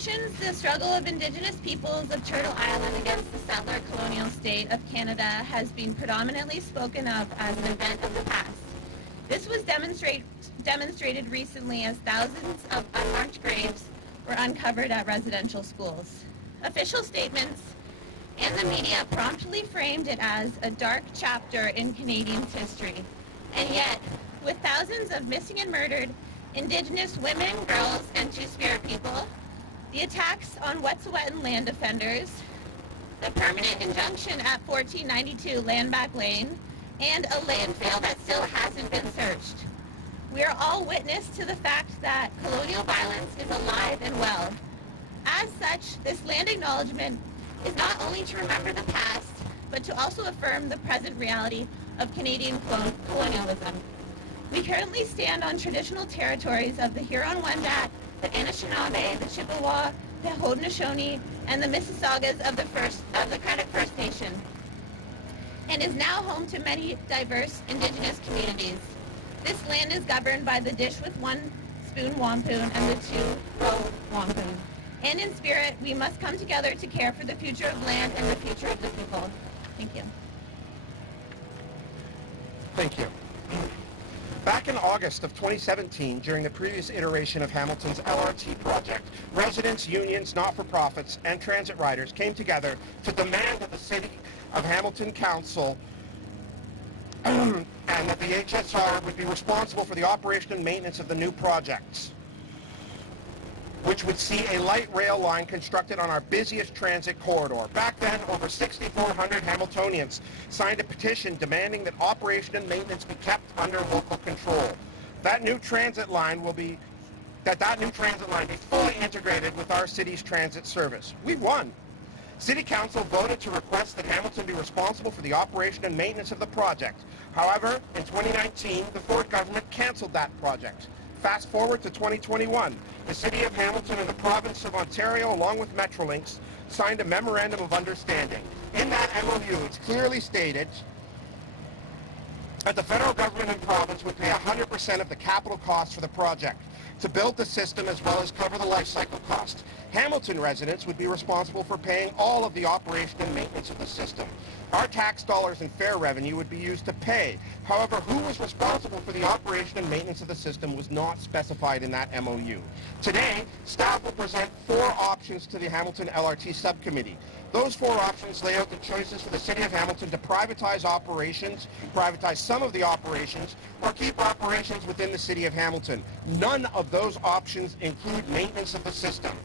generations, the struggle of Indigenous peoples of Turtle Island against the settler colonial state of Canada has been predominantly spoken of as an event of the past. This was demonstrated recently as thousands of unmarked graves were uncovered at residential schools. Official statements and the media promptly framed it as a dark chapter in Canadians' history. And yet, with thousands of missing and murdered Indigenous women, girls, and Two-Spirit people, the attacks on Wet'suwet'en land defenders, the permanent injunction at 1492 Landback Lane, and a landfill that still hasn't been searched. We are all witness to the fact that colonial violence is alive and well. As such, this land acknowledgement is not only to remember the past, but to also affirm the present reality of Canadian colonialism. We currently stand on traditional territories of the Huron-Wendat, the Anishinaabe, the Chippewa, the Haudenosaunee, and the Mississaugas of the Credit First Nation, and is now home to many diverse Indigenous communities. This land is governed by the Dish with One Spoon Wampun and the Two Road Wampun. And in spirit, we must come together to care for the future of land and the future of the people. Thank you. Thank you. Back in August of 2017, during the previous iteration of Hamilton's LRT project, residents, unions, not-for-profits, and transit riders came together to demand that the City of Hamilton Council and that the HSR would be responsible for the operation and maintenance of the new projects, which would see a light rail line constructed on our busiest transit corridor. Back then, over 6,400 Hamiltonians signed a petition demanding that operation and maintenance be kept under local control. That new transit line be fully integrated with our city's transit service. We won. City Council voted to request that Hamilton be responsible for the operation and maintenance of the project. However, in 2019, the Ford government canceled that project. Fast forward to 2021, the City of Hamilton and the Province of Ontario, along with Metrolinx, signed a Memorandum of Understanding. In that MOU, it's clearly stated that the federal government and province would pay 100% of the capital costs for the project to build the system as well as cover the life cycle cost. Hamilton residents would be responsible for paying all of the operation and maintenance of the system. Our tax dollars and fare revenue would be used to pay. However, who was responsible for the operation and maintenance of the system was not specified in that MOU. Today, staff will present 4 options to the Hamilton LRT subcommittee. Those 4 options lay out the choices for the City of Hamilton to privatize operations, privatize some of the operations, or keep operations within the City of Hamilton. None of those options include maintenance of the system.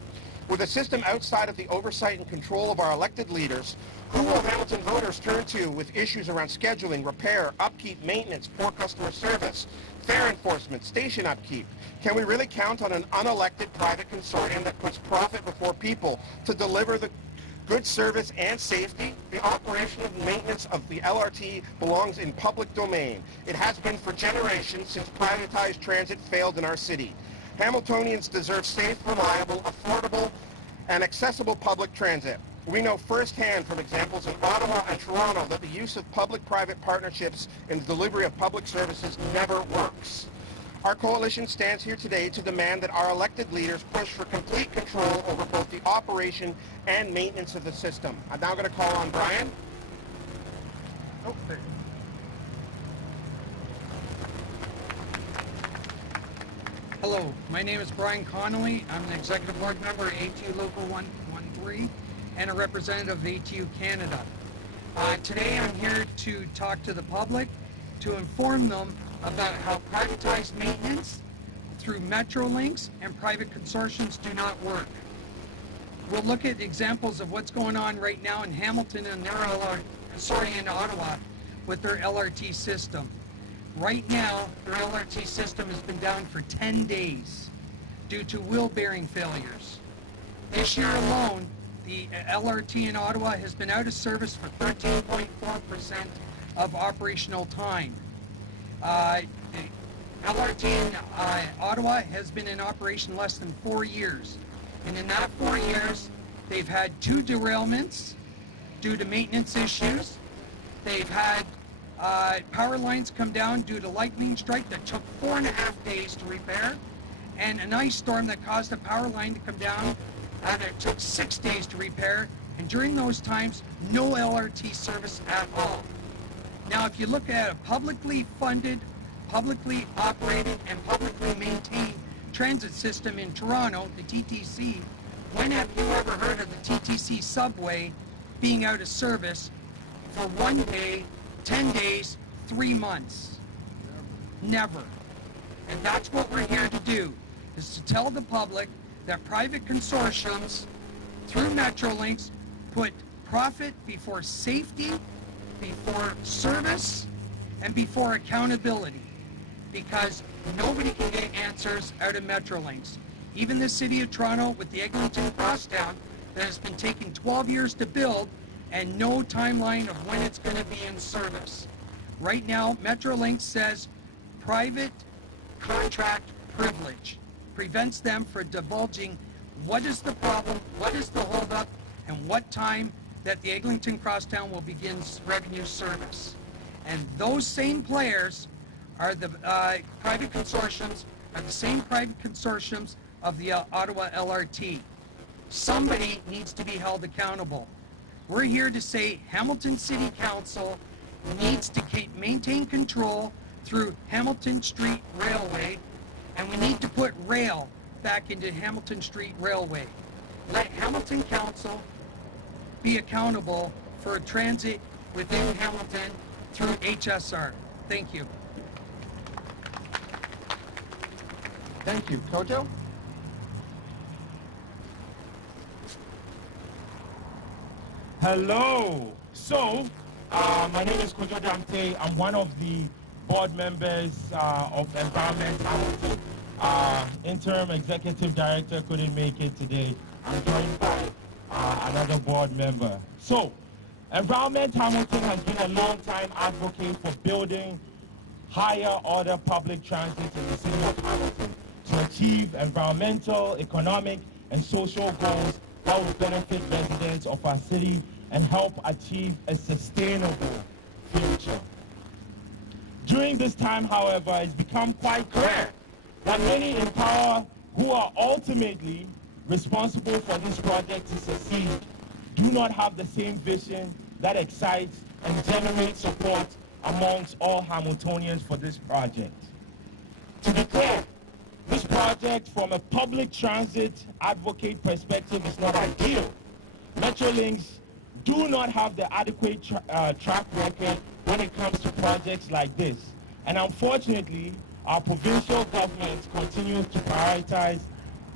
With a system outside of the oversight and control of our elected leaders, who will Hamilton voters turn to with issues around scheduling, repair, upkeep, maintenance, poor customer service, fare enforcement, station upkeep? Can we really count on an unelected private consortium that puts profit before people to deliver the good service and safety? The operation and maintenance of the LRT belongs in public domain. It has been for generations since privatized transit failed in our city. Hamiltonians deserve safe, reliable, affordable, and accessible public transit. We know firsthand from examples in Ottawa and Toronto that the use of public-private partnerships in the delivery of public services never works. Our coalition stands here today to demand that our elected leaders push for complete control over both the operation and maintenance of the system. I'm now going to call on Brian. Oh, there. Hello, my name is Brian Connolly. I'm an executive board member at ATU Local 113 and a representative of ATU Canada. Today I'm here to talk to the public to inform them about how privatized maintenance through Metrolinx and private consortiums do not work. We'll look at examples of what's going on right now in Hamilton and in Ottawa with their LRT system. Right now, their LRT system has been down for 10 days due to wheel bearing failures. This year alone, the LRT in Ottawa has been out of service for 13.4% of operational time. The LRT in Ottawa has been in operation less than 4 years. And in that 4 years, they've had 2 derailments due to maintenance issues. They've had power lines come down due to lightning strike that took 4.5 days to repair, and an ice storm that caused a power line to come down and it took 6 days to repair, and during those times, no LRT service at all. Now, if you look at a publicly funded, publicly operated, and publicly maintained transit system in Toronto, the TTC, when have you ever heard of the TTC subway being out of service for 1 day, 10 days, 3 months? Never. And that's what we're here to do, is to tell the public that private consortiums through Metrolinx put profit before safety, before service, and before accountability, because nobody can get answers out of Metrolinx. Even the City of Toronto with the Eglinton Crosstown that has been taking 12 years to build and no timeline of when it's going to be in service. Right now, Metrolinx says private contract privilege prevents them from divulging what is the problem, what is the holdup, and what time that the Eglinton Crosstown will begin revenue service. And those same players are the private consortiums, are the same private consortiums of the Ottawa LRT. Somebody needs to be held accountable. We're here to say Hamilton City Council needs to maintain control through Hamilton Street Railway, and we need to put rail back into Hamilton Street Railway. Let Hamilton Council be accountable for transit within Hamilton through HSR. Thank you. Thank you. Kojo? Hello. So, my name is Kojo Damte. I'm one of the board members of Environment Hamilton. Interim executive director couldn't make it today. I'm joined by another board member. So, Environment Hamilton has been a long-time advocate for building higher order public transit in the city of Hamilton to achieve environmental, economic, and social goals that will benefit residents of our city and help achieve a sustainable future. During this time, however, it's become quite clear that many in power who are ultimately responsible for this project to succeed do not have the same vision that excites and generates support amongst all Hamiltonians for this project. To be clear, this project from a public transit advocate perspective is not ideal. Metrolinx do not have the adequate track record when it comes to projects like this. And unfortunately, our provincial government continues to prioritize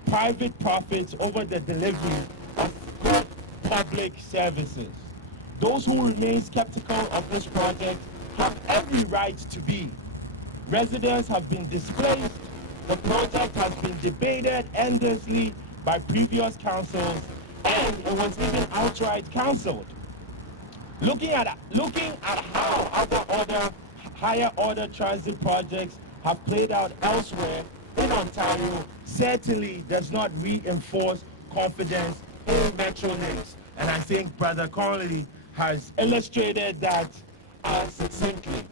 private profits over the delivery of good public services. Those who remain skeptical of this project have every right to be. Residents have been displaced. The project has been debated endlessly by previous councils, and it was even outright cancelled. Looking at how higher order transit projects have played out elsewhere in Ontario certainly does not reinforce confidence in Metrolinx. And I think Brother Connolly has illustrated that succinctly.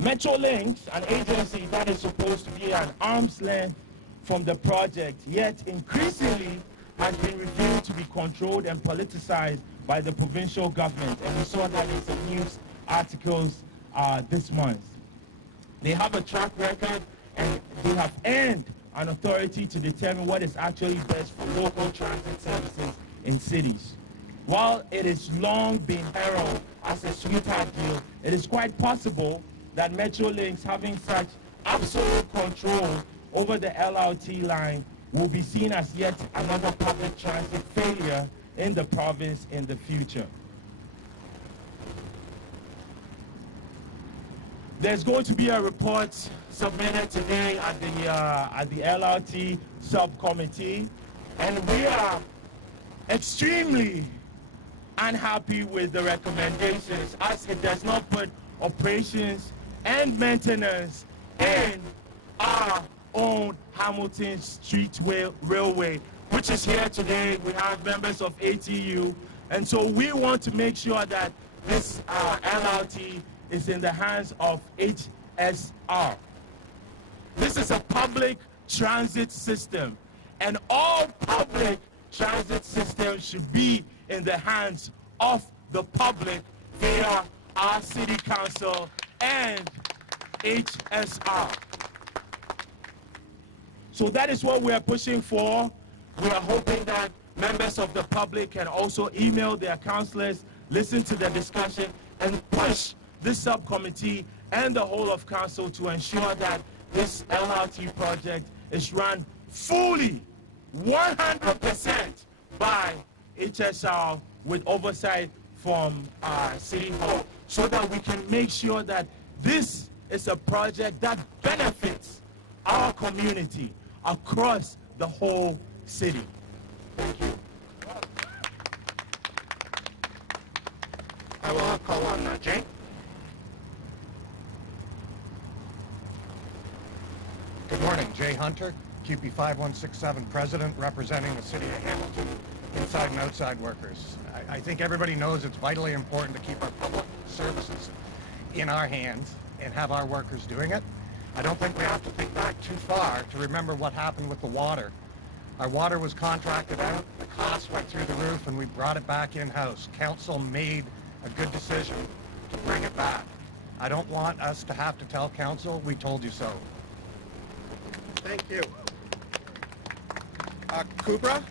Metrolinx, an agency that is supposed to be an arm's length from the project, yet increasingly has been revealed to be controlled and politicized by the provincial government. And we saw that in some news articles this month. They have a track record and they have earned an authority to determine what is actually best for local transit services in cities. While it has long been heralded as a sweetheart deal, it is quite possible that Metrolinx, having such absolute control over the LRT line, will be seen as yet another public transit failure in the province in the future. There's going to be a report submitted today at the LRT subcommittee, and we are extremely unhappy with the recommendations, as it does not put operations and maintenance in our own Hamilton Street Railway, which is here today. We have members of ATU, and so we want to make sure that this LRT is in the hands of HSR. This is a public transit system, and all public transit systems should be in the hands of the public via our City Council and HSR. So that is what we are pushing for. We are hoping that members of the public can also email their councillors, listen to the discussion, and push this subcommittee and the whole of council to ensure that this LRT project is run fully, 100% by HSR with oversight from City Hall, so that we can make sure that this is a project that benefits our community across the whole city. Thank you. I will call on Jane. Good morning, Jay Hunter, QP 5167 President, representing the City of Hamilton inside and outside workers. I think everybody knows it's vitally important to keep our public services in our hands and have our workers doing it. I don't think we have to think back too far to remember what happened with the water. Our water was contracted out, the costs went through the roof, and we brought it back in-house. Council made a good decision to bring it back. I don't want us to have to tell council, we told you so. Thank you. Kubra?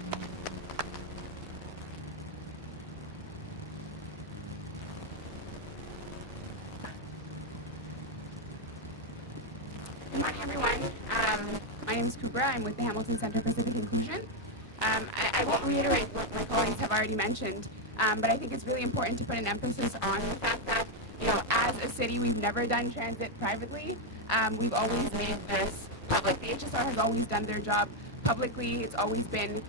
Good morning, everyone. My name is Kubra. I'm with the Hamilton Centre Pacific Inclusion. I won't reiterate what my colleagues have already mentioned, but I think it's really important to put an emphasis on the fact that, as a city, we've never done transit privately. We've always made this public. The HSR has always done their job publicly. It's always been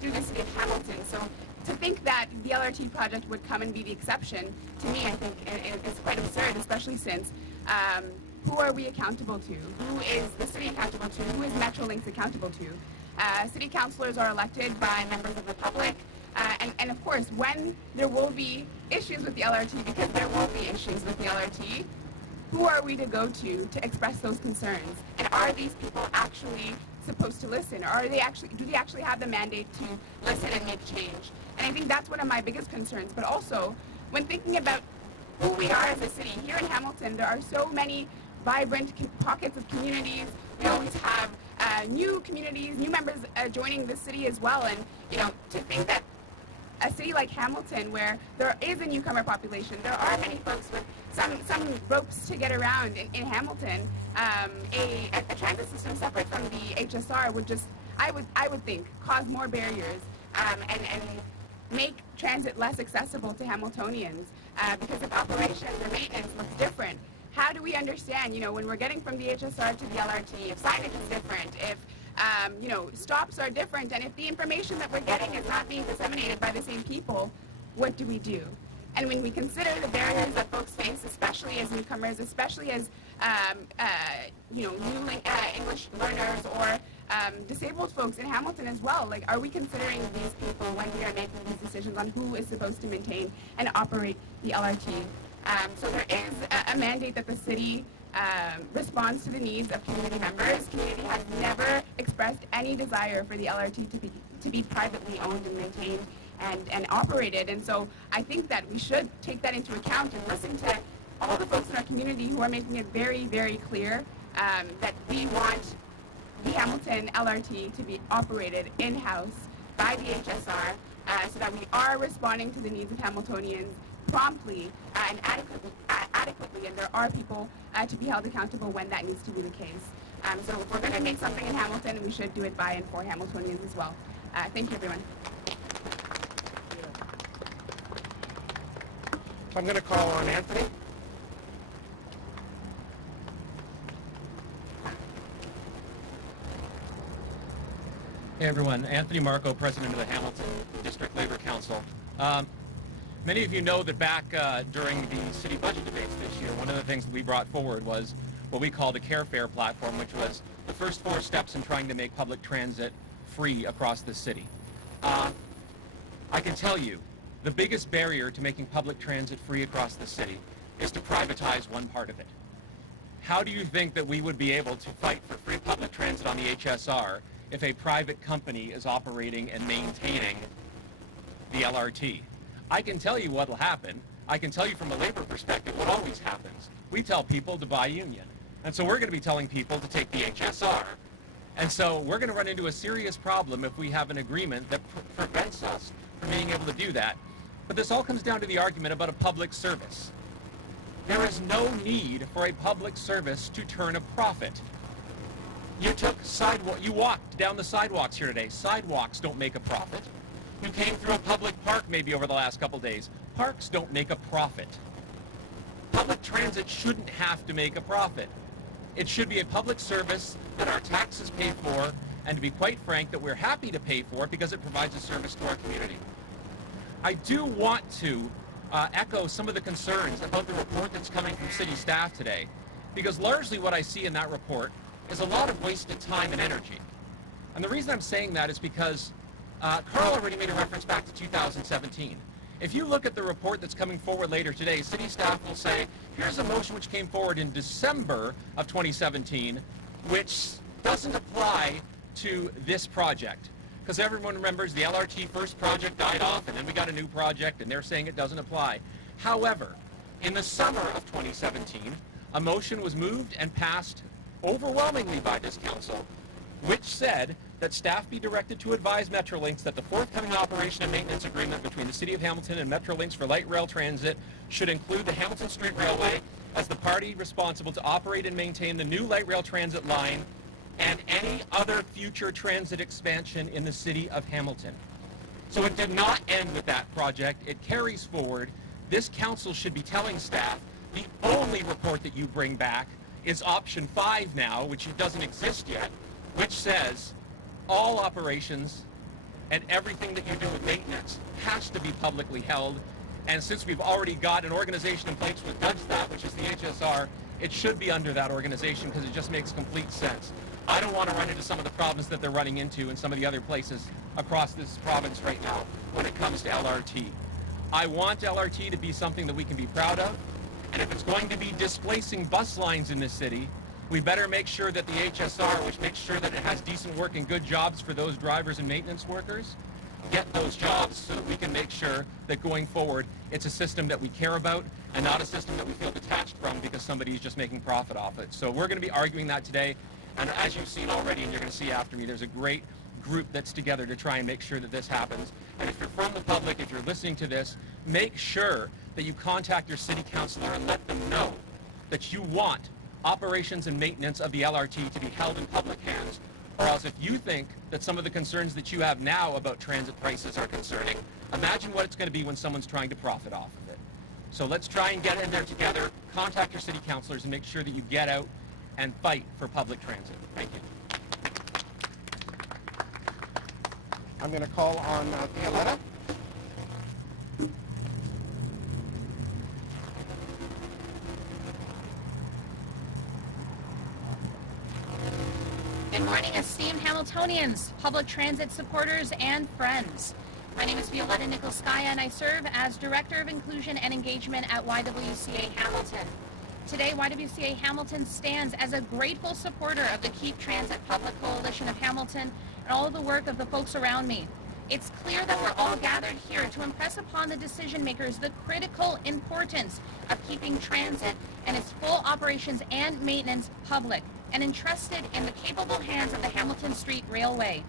through the city of Hamilton. So to think that the LRT project would come and be the exception, to me, I think is quite absurd, especially since who are we accountable to? Who is the city accountable to? Who is Metrolinx accountable to? City councilors are elected by members of the public. And of course, when there will be issues with the LRT, because there will be issues with the LRT, who are we to go to express those concerns? And are these people actually supposed to listen? Or do they actually have the mandate to listen and make change? And I think that's one of my biggest concerns. But also, when thinking about who we are as a city, here in Hamilton, there are so many vibrant pockets of communities. We always have new communities, new members joining the city as well. And, to think that a city like Hamilton, where there is a newcomer population, there are many folks with some ropes to get around in Hamilton, a transit system separate from the HSR would just, I would think, cause more barriers and make transit less accessible to Hamiltonians, because if operations or maintenance looks different, how do we understand, when we're getting from the HSR to the LRT, if signage is different, if stops are different, and if the information that we're getting is not being disseminated by the same people, what do we do? And when we consider the barriers that folks face, especially as newcomers, especially as new English learners or disabled folks in Hamilton as well, are we considering these people when we are making these decisions on who is supposed to maintain and operate the LRT? So there is a mandate that the city responds to the needs of community members. Community has never expressed any desire for the LRT to be privately owned and maintained and operated. And so I think that we should take that into account and listen to all the folks in our community who are making it very, very clear that we want the Hamilton LRT to be operated in-house by the HSR so that we are responding to the needs of Hamiltonians promptly and adequately, and there are people to be held accountable when that needs to be the case. So if we're going to make something in Hamilton, we should do it by and for Hamiltonians as well. Thank you, everyone. I'm going to call on Anthony. Hey everyone, Anthony Marco, President of the Hamilton District Labor Council. Many of you know that back during the city budget debates this year, one of the things that we brought forward was what we called a Care Fare platform, which was the first 4 steps in trying to make public transit free across the city. I can tell you, the biggest barrier to making public transit free across the city is to privatize one part of it. How do you think that we would be able to fight for free public transit on the HSR if a private company is operating and maintaining the LRT. I can tell you what will happen. I can tell you from a labor perspective what always happens. We tell people to buy union. And so we're going to be telling people to take the HSR. And so we're going to run into a serious problem if we have an agreement that prevents us from being able to do that. But this all comes down to the argument about a public service. There is no need for a public service to turn a profit. You walked down the sidewalks here today. Sidewalks don't make a profit. You came through a public park maybe over the last couple days. Parks don't make a profit. Public transit shouldn't have to make a profit. It should be a public service that our taxes pay for, and to be quite frank, that we're happy to pay for because it provides a service to our community. I do want to echo some of the concerns about the report that's coming from city staff today, because largely what I see in that report is a lot of wasted time and energy. And the reason I'm saying that is because Carl already made a reference back to 2017. If you look at the report that's coming forward later today, city staff will say, here's a motion which came forward in December of 2017, which doesn't apply to this project. Because everyone remembers the LRT first project died off, and then we got a new project, and they're saying it doesn't apply. However, in the summer of 2017, a motion was moved and passed overwhelmingly by this council, which said that staff be directed to advise Metrolinx that the forthcoming operation and maintenance agreement between the City of Hamilton and Metrolinx for light rail transit should include the Hamilton Street Railway as the party responsible to operate and maintain the new light rail transit line and any other future transit expansion in the City of Hamilton. So it did not end with that project. It carries forward. This council should be telling staff the only report that you bring back is option 5 now, which doesn't exist yet, which says all operations and everything that you do with maintenance has to be publicly held. And since we've already got an organization in place which does that, which is the HSR, it should be under that organization because it just makes complete sense. I don't want to run into some of the problems that they're running into in some of the other places across this province right now when it comes to LRT. I want LRT to be something that we can be proud of, and if it's going to be displacing bus lines in this city, we better make sure that the HSR, which makes sure that it has decent work and good jobs for those drivers and maintenance workers, get those jobs so that we can make sure that going forward, it's a system that we care about and not a system that we feel detached from because somebody's just making profit off it. So we're going to be arguing that today. And as you've seen already, and you're going to see after me, there's a great group that's together to try and make sure that this happens. And if you're from the public, if you're listening to this, make sure that you contact your city councilor and let them know that you want operations and maintenance of the LRT to be held in public hands. Or else if you think that some of the concerns that you have now about transit prices are concerning, imagine what it's going to be when someone's trying to profit off of it. So let's try and get in there together, contact your city councilors and make sure that you get out and fight for public transit. Thank you. I'm going to call on Violetta. Good morning, esteemed Hamiltonians, public transit supporters, and friends. My name is Violetta Nikolskaya, and I serve as Director of Inclusion and Engagement at YWCA Hamilton. Today, YWCA Hamilton stands as a grateful supporter of the Keep Transit Public Coalition of Hamilton and all of the work of the folks around me. It's clear that we're all gathered here to impress upon the decision makers the critical importance of keeping transit and its full operations and maintenance public and entrusted in the capable hands of the Hamilton Street Railway.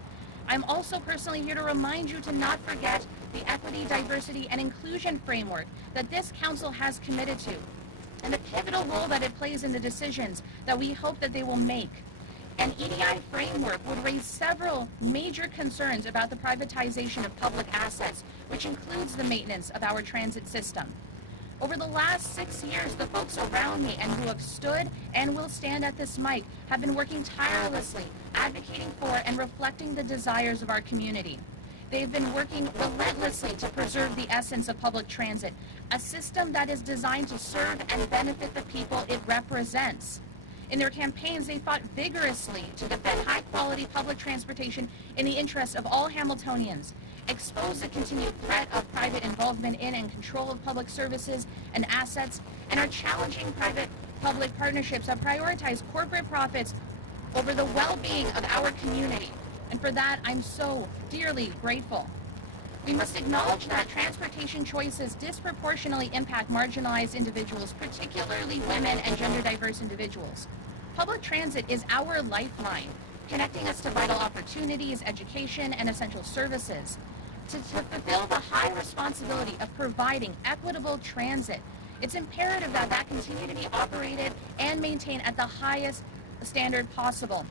I'm also personally here to remind you to not forget the equity, diversity, and inclusion framework that this council has committed to, and the pivotal role that it plays in the decisions that we hope that they will make. An EDI framework would raise several major concerns about the privatization of public assets, which includes the maintenance of our transit system. Over the last 6 years, the folks around me and who have stood and will stand at this mic have been working tirelessly, advocating for and reflecting the desires of our community. They've been working relentlessly to preserve the essence of public transit, a system that is designed to serve and benefit the people it represents. In their campaigns, they fought vigorously to defend high-quality public transportation in the interest of all Hamiltonians, expose the continued threat of private involvement in and control of public services and assets, and are challenging private-public partnerships that prioritize corporate profits over the well-being of our community. And for that, I'm so dearly grateful. We must acknowledge that transportation choices disproportionately impact marginalized individuals, particularly women and gender diverse individuals. Public transit is our lifeline, connecting us to vital opportunities, education, and essential services. To fulfill the high responsibility of providing equitable transit, it's imperative that that continue to be operated and maintained at the highest standard possible,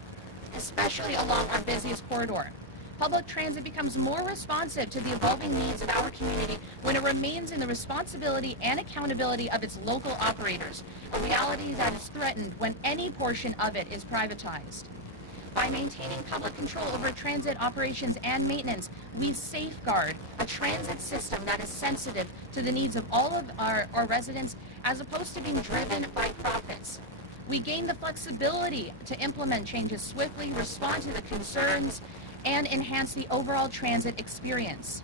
especially along our busiest corridor. Public transit becomes more responsive to the evolving needs of our community when it remains in the responsibility and accountability of its local operators, a reality that is threatened when any portion of it is privatized. By maintaining public control over transit operations and maintenance, we safeguard a transit system that is sensitive to the needs of all of our residents as opposed to being driven by profits. We gain the flexibility to implement changes swiftly, respond to the concerns, and enhance the overall transit experience.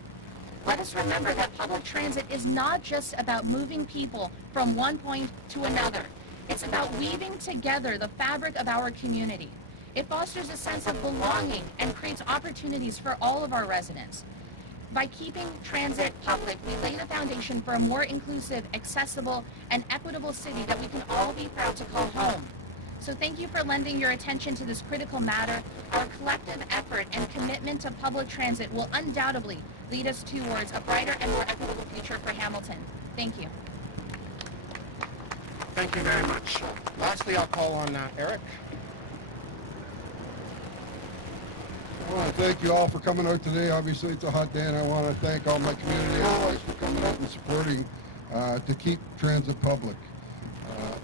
Let us remember that public transit is not just about moving people from one point to another. It's about weaving together the fabric of our community. It fosters a sense of belonging and creates opportunities for all of our residents. By keeping transit public, we lay the foundation for a more inclusive, accessible, and equitable city that we can all be proud to call home. So thank you for lending your attention to this critical matter. Our collective effort and commitment to public transit will undoubtedly lead us towards a brighter and more equitable future for Hamilton. Thank you. Thank you very much. Lastly, I'll call on Eric. I want to thank you all for coming out today. Obviously, it's a hot day, and I want to thank all my community allies for coming out and supporting to keep transit public.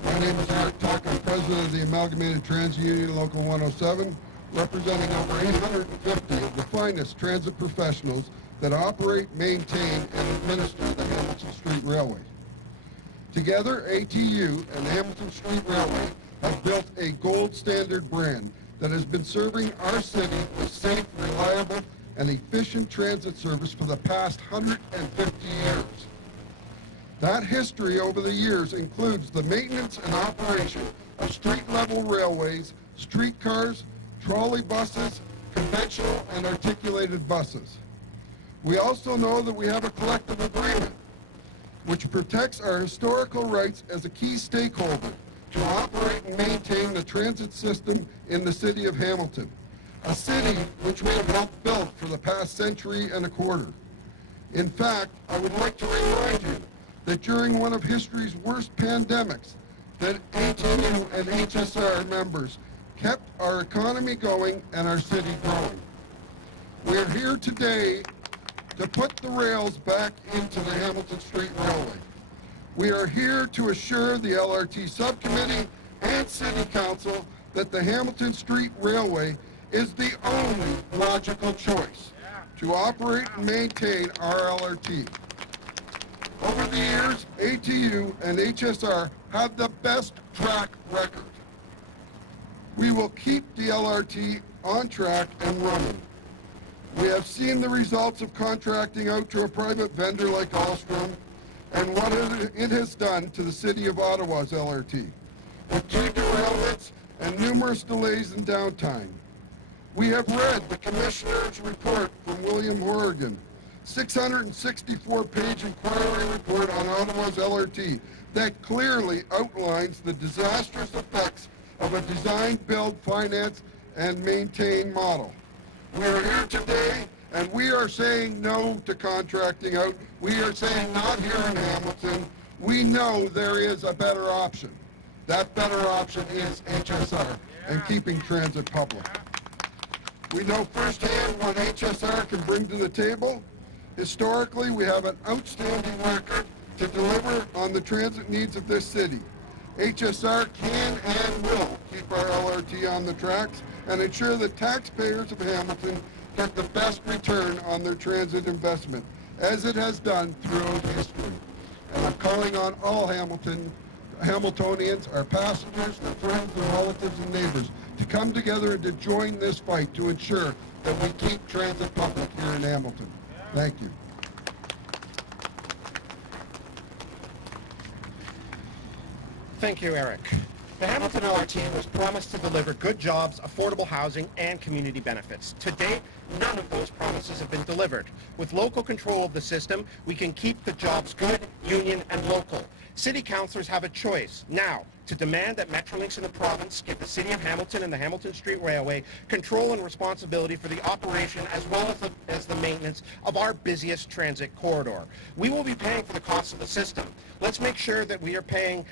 My name is Eric Tuck. I'm president of the Amalgamated Transit Union Local 107, representing over 850 of the finest transit professionals that operate, maintain, and administer the Hamilton Street Railway. Together, ATU and the Hamilton Street Railway have built a gold standard brand that has been serving our city with safe, reliable, and efficient transit service for the past 150 years. That history over the years includes the maintenance and operation of street-level railways, streetcars, trolley buses, conventional and articulated buses. We also know that we have a collective agreement which protects our historical rights as a key stakeholder to operate and maintain the transit system in the city of Hamilton, a city which we have helped build for the past century and a quarter. In fact, I would like to remind you that during one of history's worst pandemics, that ATU and HSR members kept our economy going and our city growing. We are here today to put the rails back into the Hamilton Street Railway. We are here to assure the LRT Subcommittee and City Council that the Hamilton Street Railway is the only logical choice to operate and maintain our LRT. Over the years, ATU and HSR have the best track record. We will keep the LRT on track and running. We have seen the results of contracting out to a private vendor like Alstom and what it has done to the City of Ottawa's LRT, with 2 derailments and numerous delays and downtime. We have read the Commissioner's report from William Horrigan, 664-page inquiry report on Ottawa's LRT that clearly outlines the disastrous effects of a design, build, finance, and maintain model. We are here today, and we are saying no to contracting out. We are saying not here in Hamilton. We know there is a better option. That better option is HSR and keeping transit public. We know firsthand what HSR can bring to the table. Historically, we have an outstanding record to deliver on the transit needs of this city. HSR can and will keep our LRT on the tracks and ensure that taxpayers of Hamilton get the best return on their transit investment, as it has done throughout history. And I'm calling on all Hamiltonians, our passengers, their friends, their relatives, and neighbors to come together and to join this fight to ensure that we keep transit public here in Hamilton. Thank you. Thank you, Eric. The Hamilton LRT was promised to deliver good jobs, affordable housing, and community benefits. To date, none of those promises have been delivered. With local control of the system, we can keep the jobs good, union, and local. City councillors have a choice now to demand that Metrolinx in the province give the City of Hamilton and the Hamilton Street Railway control and responsibility for the operation as well as the maintenance of our busiest transit corridor. We will be paying for the cost of the system. Let's make sure that we are paying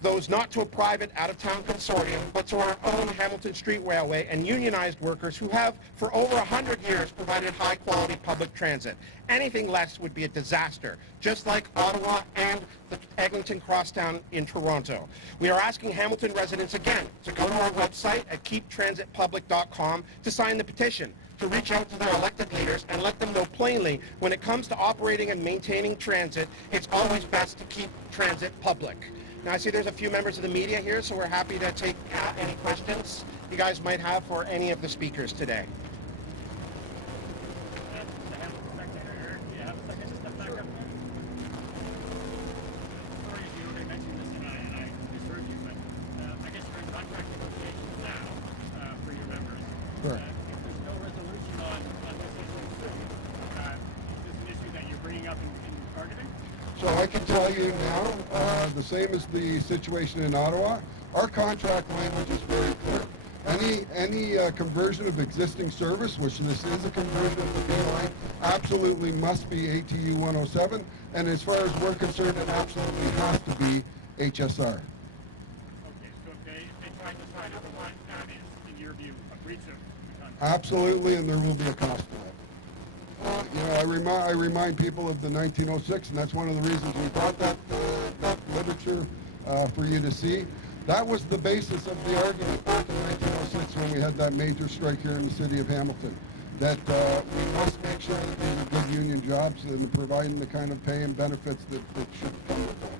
those not to a private out-of-town consortium, but to our own Hamilton Street Railway and unionized workers who have, for over 100 years, provided high-quality public transit. Anything less would be a disaster, just like Ottawa and the Eglinton Crosstown in Toronto. We are asking Hamilton residents again to go to our website at keeptransitpublic.com to sign the petition, to reach out to their elected leaders and let them know plainly when it comes to operating and maintaining transit, it's always best to keep transit public. Now, I see there's a few members of the media here, so we're happy to take any questions you guys might have for any of the speakers today. Sure. So I can tell you now, the same as the situation in Ottawa, our contract language is very clear. Any conversion of existing service, which this is a conversion of the B line, absolutely must be ATU 107, and as far as we're concerned, it absolutely has to be HSR. Okay, so if they try to sign otherwise, that is, in your view, a breach of the contract? Absolutely, and there will be a cost to that. I remind people of the 1906, and that's one of the reasons we brought that literature for you to see. That was the basis of the argument back in 1906 when we had that major strike here in the city of Hamilton, that we must make sure that these are good union jobs and providing the kind of pay and benefits that should come with that.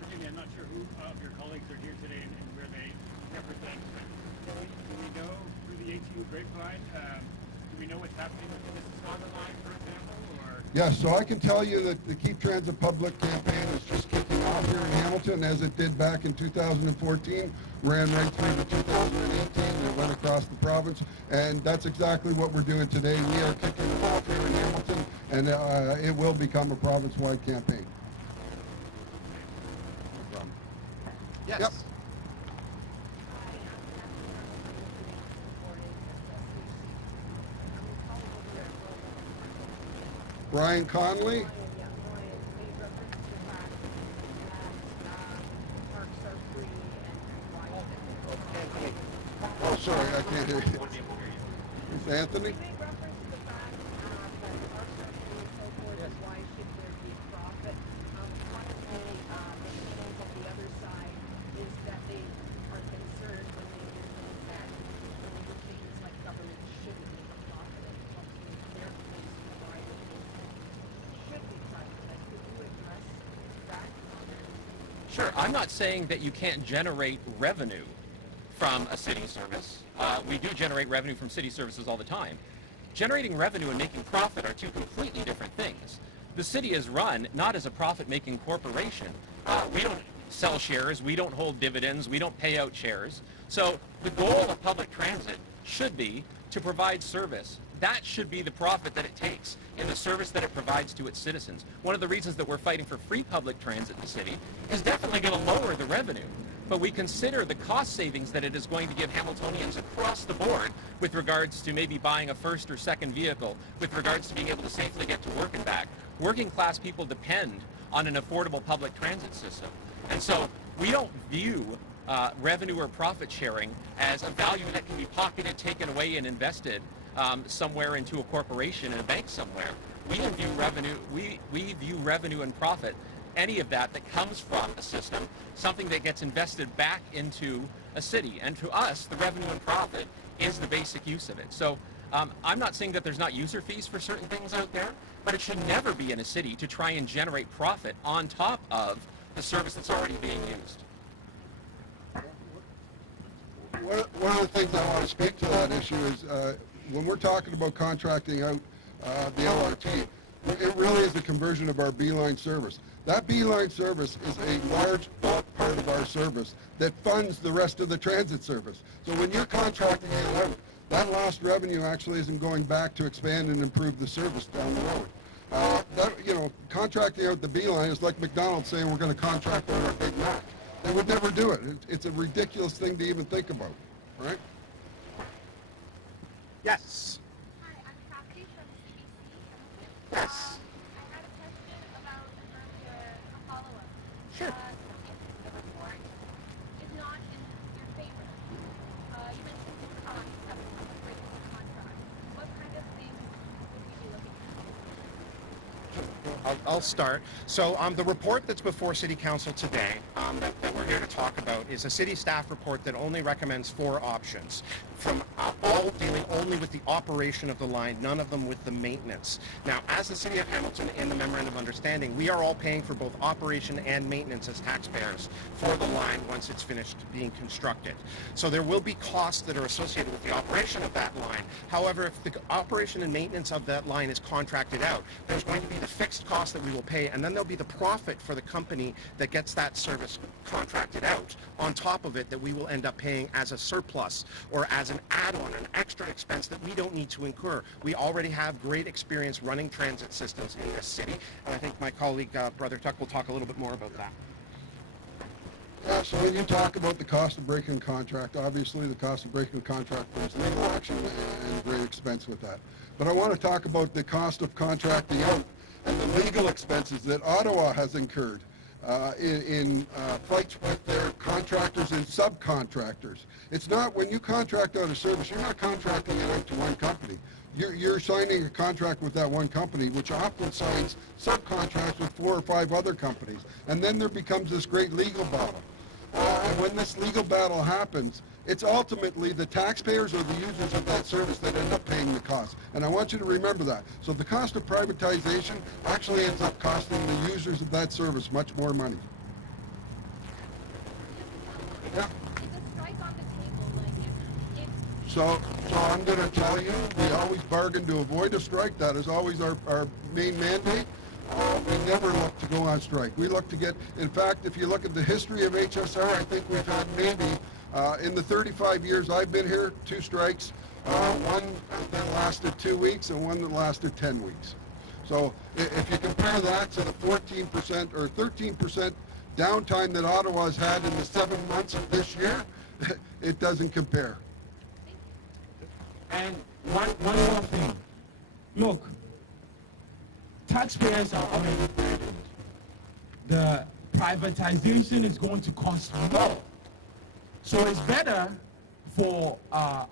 Virginia, I'm not sure who of your colleagues are here today and where they represent. Do we know through the ATU grapevine, do we know what's happening with the Mississauga line, for example? Or? Yes, so I can tell you that the Keep Transit Public campaign is just kicking off here in Hamilton, as it did back in 2014, ran right through to 2018, and it went across the province, and that's exactly what we're doing today. We are kicking it off here in Hamilton, and it will become a province-wide campaign. No problem. Yes. Yep. Brian Connolly. Oh, sorry, I can't hear you. It's Anthony? Sure, I'm not saying that you can't generate revenue from a city service. We do generate revenue from city services all the time. Generating revenue and making profit are two completely different things. The city is run not as a profit-making corporation. We don't sell shares, we don't hold dividends, we don't pay out shares. So the goal of public transit should be to provide service. That should be the profit that it takes in the service that it provides to its citizens. One of the reasons that we're fighting for free public transit in the city is definitely going to lower the revenue. But we consider the cost savings that it is going to give Hamiltonians across the board with regards to maybe buying a first or second vehicle, with regards to being able to safely get to work and back. Working class people depend on an affordable public transit system. And so we don't view revenue or profit sharing as a value that can be pocketed, taken away, and invested somewhere into a corporation and a bank somewhere. We view revenue and profit, any of that comes from a system, something that gets invested back into a city. And to us, the revenue and profit is the basic use of it. So I'm not saying that there's not user fees for certain things out there, but it should never be in a city to try and generate profit on top of the service that's already being used. One of the things I want to speak to that issue is when we're talking about contracting out the LRT, It really is a conversion of our Beeline service. That Beeline service is a large part of our service that funds the rest of the transit service. So when you're contracting it out, that lost revenue actually isn't going back to expand and improve the service down the road. Contracting out the Beeline is like McDonald's saying we're going to contract out our Big Mac. They would never do it. It's a ridiculous thing to even think about, right? Yes. Hi, I'm Kathy from CBC. Yes. I had a question about an earlier follow-up. Sure. If the report is not in your favor, you mentioned the cost of breaking the contract. What kind of things would we be looking at? I'll start. So the report that's before City Council today that we're here to talk about is a city staff report that only recommends 4 options, from all dealing only with the operation of the line, none of them with the maintenance. Now, as the City of Hamilton in the Memorandum of Understanding, we are all paying for both operation and maintenance as taxpayers for the line once it's finished being constructed. So there will be costs that are associated with the operation of that line. However, if the operation and maintenance of that line is contracted out, there's going to be the fixed cost that we will pay, and then there'll be the profit for the company that gets that service contracted out on top of it that we will end up paying as a surplus or as an add-on, an extra expense that we don't need to incur. We already have great experience running transit systems in this city, and I think my colleague, Brother Tuck, will talk a little bit more about that. Yeah, so when you talk about the cost of breaking a contract, obviously the cost of breaking a contract brings legal action and great expense with that. But I want to talk about the cost of contracting out and the legal expenses that Ottawa has incurred in fights with their contractors and subcontractors. It's not, when you contract out a service, you're not contracting it out to one company. You're signing a contract with that one company, which often signs subcontracts with 4 or 5 other companies. And then there becomes this great legal battle. And when this legal battle happens, it's ultimately the taxpayers or the users of that service that end up paying the cost. And I want you to remember that. So the cost of privatization actually ends up costing the users of that service much more money. Yeah. Is a strike on the table? Like if So I'm going to tell you, we always bargain to avoid a strike. That is always our main mandate. We never look to go on strike. We look to get, in fact, if you look at the history of HSR, I think we've had maybe, in the 35 years I've been here, 2 strikes, one that lasted 2 weeks and one that lasted 10 weeks. So if you compare that to the 14% or 13% downtime that Ottawa's had in the 7 months of this year, it doesn't compare. And one more thing. Look, taxpayers are already burdened. The privatization is going to cost more. So it's better for,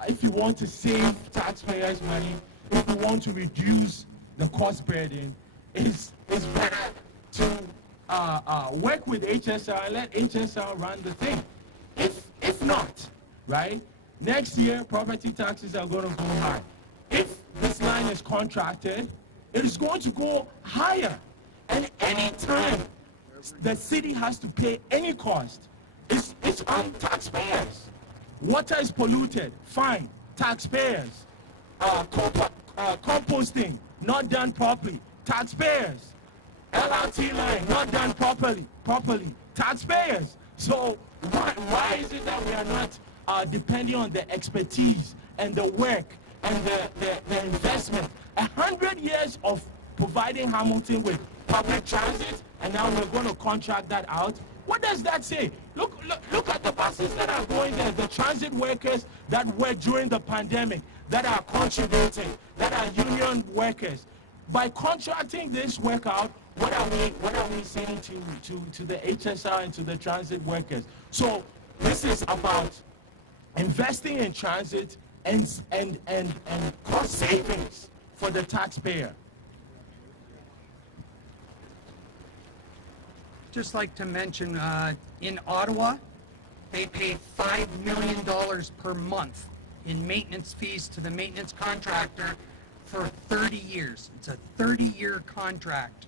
if you want to save taxpayers money, if you want to reduce the cost burden, it's better to work with HSR and let HSR run the thing. If not, right, next year property taxes are going to go high. If this line is contracted, it is going to go higher. And any time the city has to pay any cost, it's on taxpayers. Water is polluted, fine, taxpayers. Composting, not done properly, taxpayers. LRT line, not done properly, taxpayers. So why is it that we are not depending on the expertise and the work and the investment? 100 years of providing Hamilton with public transit, and now we're going to contract that out. What does that say? Look at the buses that are going there, the transit workers that work during the pandemic, that are contributing, that are union workers. By contracting this work out, what are we saying to the HSR and to the transit workers? So this is about investing in transit and cost savings for the taxpayer. Just like to mention, in Ottawa, they pay $5 million per month in maintenance fees to the maintenance contractor for 30 years. It's a 30-year contract.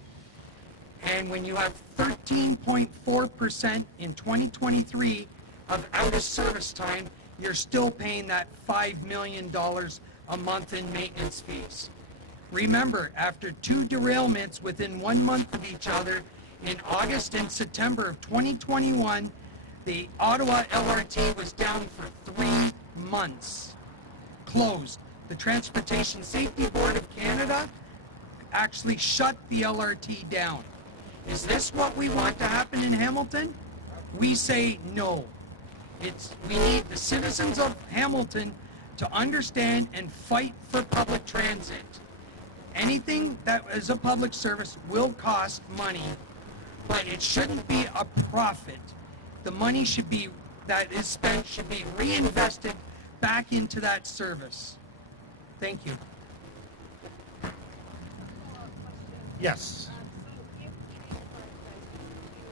And when you have 13.4% in 2023 of out-of-service time, you're still paying that $5 million a month in maintenance fees. Remember, after 2 derailments within 1 month of each other in August and September of 2021, the Ottawa LRT was down for 3 months, closed. The Transportation Safety Board of Canada actually shut the LRT down. Is this what we want to happen in Hamilton? We say no. We need the citizens of Hamilton to understand and fight for public transit. Anything that is a public service will cost money, but it shouldn't be a profit. The money that is spent should be reinvested back into that service. Thank you. Yes. So if it is privatized, you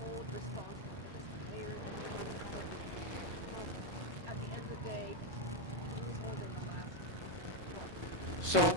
hold responsible for this mayor at the end of the day, who's holding the last one? So,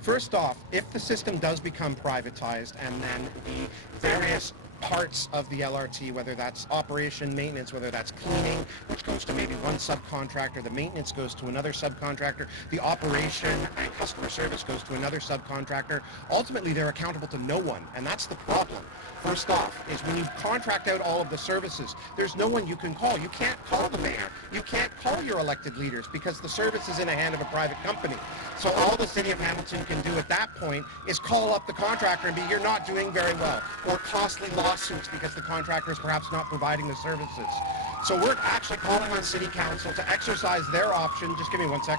first off, if the system does become privatized and then the various parts of the LRT, whether that's operation, maintenance, whether that's cleaning, which goes to maybe one subcontractor, the maintenance goes to another subcontractor, the operation and customer service goes to another subcontractor, ultimately they're accountable to no one, and that's the problem. First off, is when you contract out all of the services, there's no one you can call. You can't call the mayor. You can't call your elected leaders because the service is in the hand of a private company. So all the city of Hamilton can do at that point is call up the contractor and be, you're not doing very well, or costly lawsuits because the contractor is perhaps not providing the services. So we're actually calling on City Council to exercise their option. Just give me 1 sec.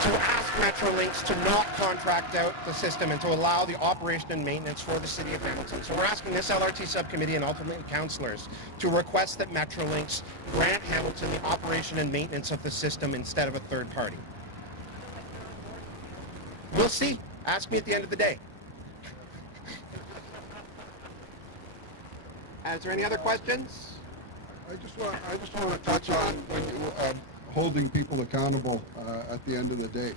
To ask Metrolinx to not contract out the system and to allow the operation and maintenance for the City of Hamilton. So we're asking this LRT subcommittee and ultimately councillors to request that Metrolinx grant Hamilton the operation and maintenance of the system instead of a third party. We'll see. Ask me at the end of the day. Is there any other questions? I just want to touch on when you, holding people accountable at the end of the day.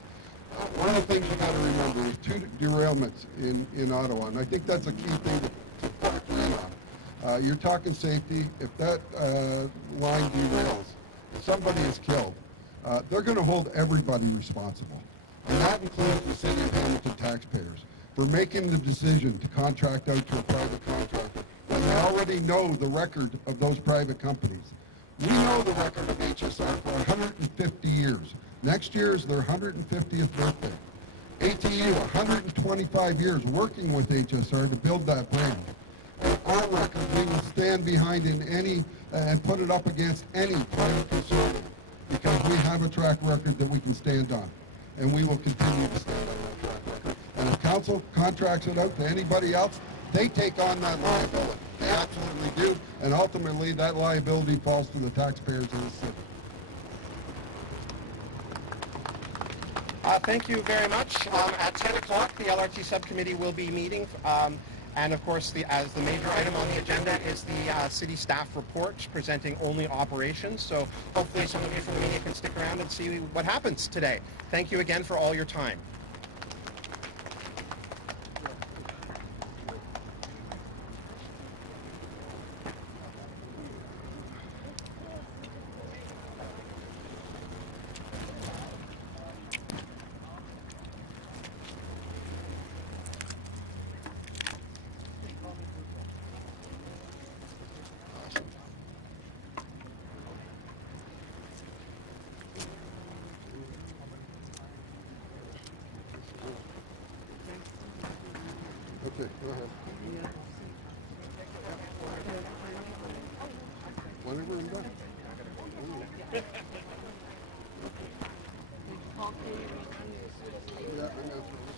One of the things you got to remember with 2 derailments in Ottawa, and I think that's a key thing to factor in on. You're talking safety. If that line derails, if somebody is killed, they're going to hold everybody responsible. And that includes the City of Hamilton taxpayers for making the decision to contract out to a private contractor when they already know the record of those private companies. We know the record of HSR for 150 years. Next year is their 150th birthday. ATU, 125 years working with HSR to build that brand. And our record, we will stand behind in any, and put it up against any private consortium because we have a track record that we can stand on. And we will continue to stand on that track record. And if council contracts it out to anybody else, they take on that liability. They absolutely do. And ultimately, that liability falls to the taxpayers of the city. Thank you very much. At 10 o'clock, the LRT subcommittee will be meeting. And of course, as the major item on the agenda is the city staff report presenting only operations. So hopefully some of you from the media can stick around and see what happens today. Thank you again for all your time. Okay, go ahead. Whenever I'm done. Yeah, I'm answering.